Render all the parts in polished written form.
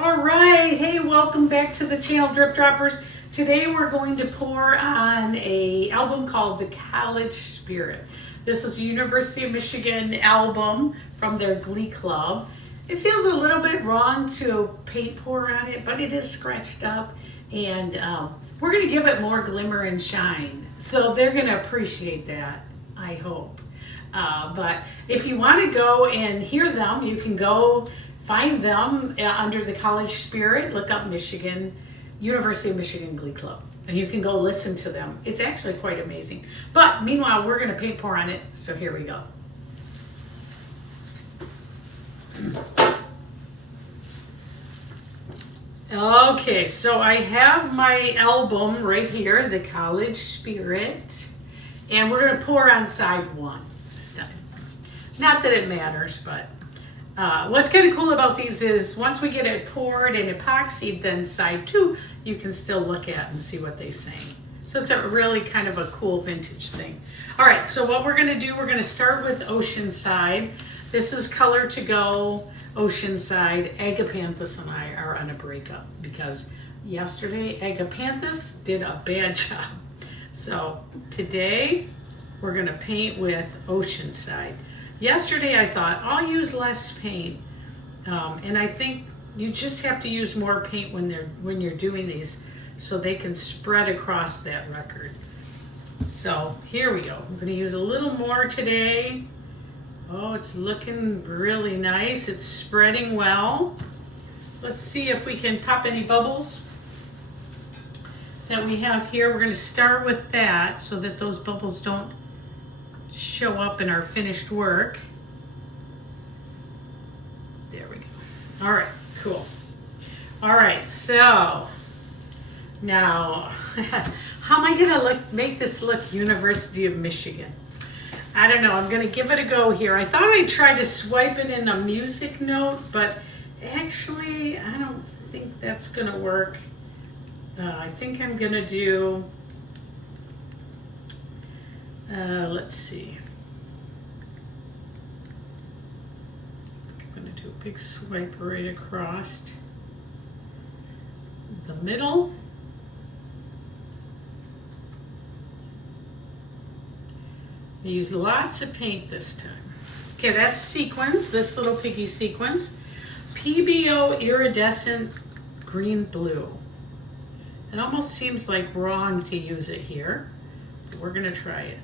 All right, hey, welcome back to the channel, Drip Droppers. Today we're going to pour on a album called The College Spirit. This is a University of Michigan album from their Glee Club. It feels a little bit wrong to paint pour on it, but it is scratched up, and we're going to give it more glimmer and shine. So they're going to appreciate that, I hope. But if you want to go and hear them, you can go find them under the College Spirit. Look up Michigan, University of Michigan Glee Club, and you can go listen to them. It's actually quite amazing. But meanwhile, we're going to paint pour on it, so here we go. Okay, so I have my album right here, The College Spirit, and we're going to pour on side one this time. Not that it matters, but what's kind of cool about these is once we get it poured and epoxied, then side two you can still look at and see what they say. So it's a really kind of a cool vintage thing. All right, so what we're going to do, we're going to start with Oceanside. This is Color to Go Oceanside. Agapanthus and I are on a breakup because yesterday Agapanthus did a bad job. So today we're going to paint with Oceanside. Yesterday I thought I'll use less paint, and I think you just have to use more paint when you're doing these so they can spread across that record. So here we go. I'm going to use a little more today. Oh, it's looking really nice. It's spreading well. Let's see if we can pop any bubbles that we have here. We're going to start with that so that those bubbles don't show up in our finished work. There we go. All right, cool. All right, so now how am I gonna make this look University of Michigan? I don't know. I'm gonna give it a go here. I thought I'd try to swipe it in a music note, but actually I don't think that's gonna work. I think I'm gonna do let's see. I'm going to do a big swipe right across the middle. I use lots of paint this time. Okay, that's Sequins, this little piggy Sequins. Pebeo Iridescent Green Blue. It almost seems like wrong to use it here, but we're going to try it.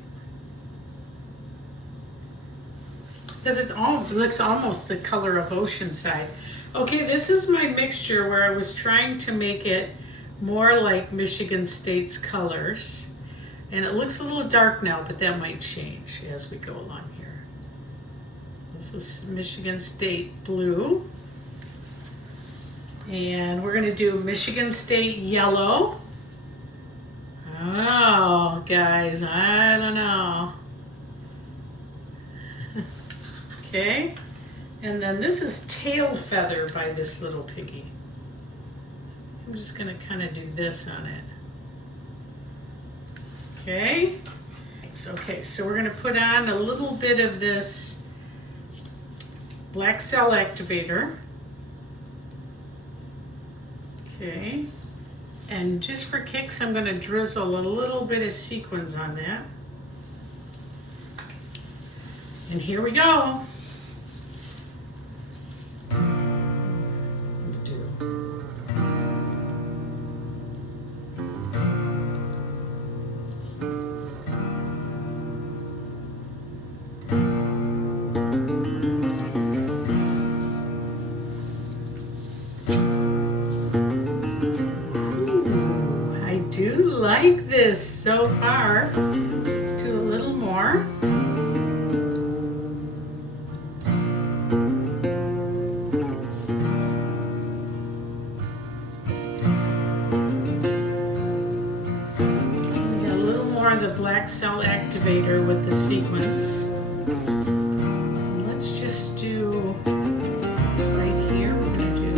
Because it looks almost the color of Oceanside. Okay, this is my mixture where I was trying to make it more like Michigan State's colors. And it looks a little dark now, but that might change as we go along here. This is Michigan State blue. And we're gonna do Michigan State yellow. Oh, guys, I don't know. Okay, and then this is Tail Feather by this little piggy. I'm just gonna kind of do this on it. Okay, so we're gonna put on a little bit of this black cell activator. Okay, and just for kicks, I'm gonna drizzle a little bit of sequins on that. And here we go. I do like this so far. Let's do a little more. The black cell activator with the sequins. Let's just do right here. We're going to do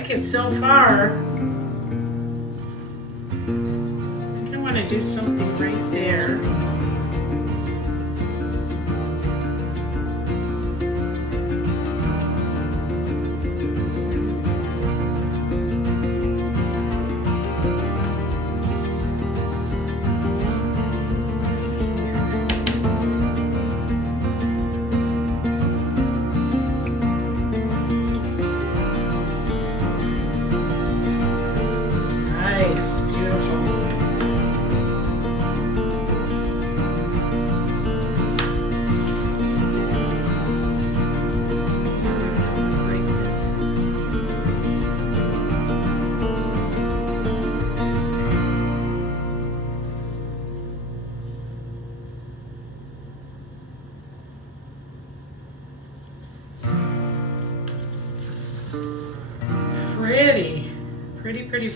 like it so far. I think I want to do something right there.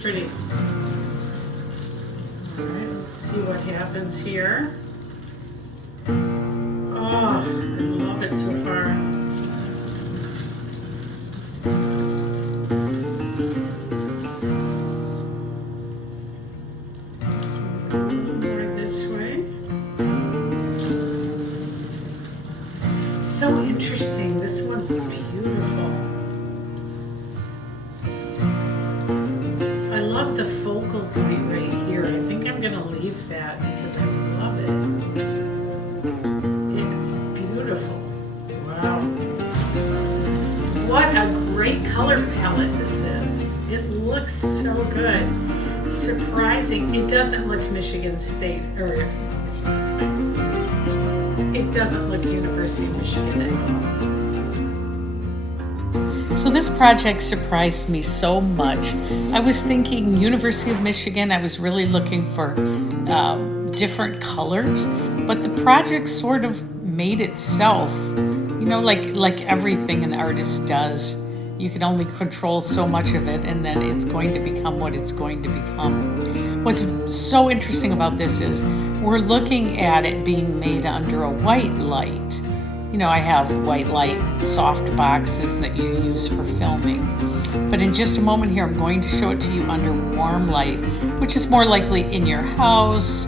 Pretty. All right, let's see what happens here. Oh, I love it so far. Let's move it a little more this way. So interesting. This one's beautiful. The focal point right here. I think I'm gonna leave that because I love it. It's beautiful. Wow. What a great color palette this is. It looks so good. Surprising. It doesn't look Michigan State, or it doesn't look University of Michigan at all. So this project surprised me so much. I was thinking University of Michigan. I was really looking for different colors, but the project sort of made itself. You know, like everything an artist does, you can only control so much of it, and then it's going to become what it's going to become. What's so interesting about this is we're looking at it being made under a white light. You know, I have white light soft boxes that you use for filming. But in just a moment here, I'm going to show it to you under warm light, which is more likely in your house,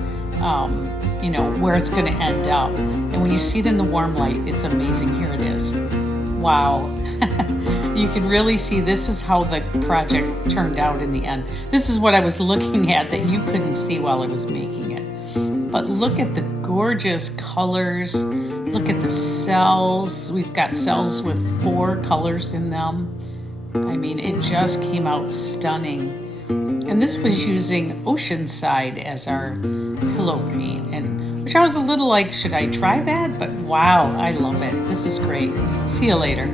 you know, where it's going to end up. And when you see it in the warm light, it's amazing. Here it is. Wow. You can really see this is how the project turned out in the end. This is what I was looking at that you couldn't see while I was making it. But look at the gorgeous colors. Look at the cells. We've got cells with 4 colors in them. I mean, it just came out stunning. And this was using Oceanside as our pillow paint, and which I was a little like, should I try that? But wow, I love it. This is great. See you later.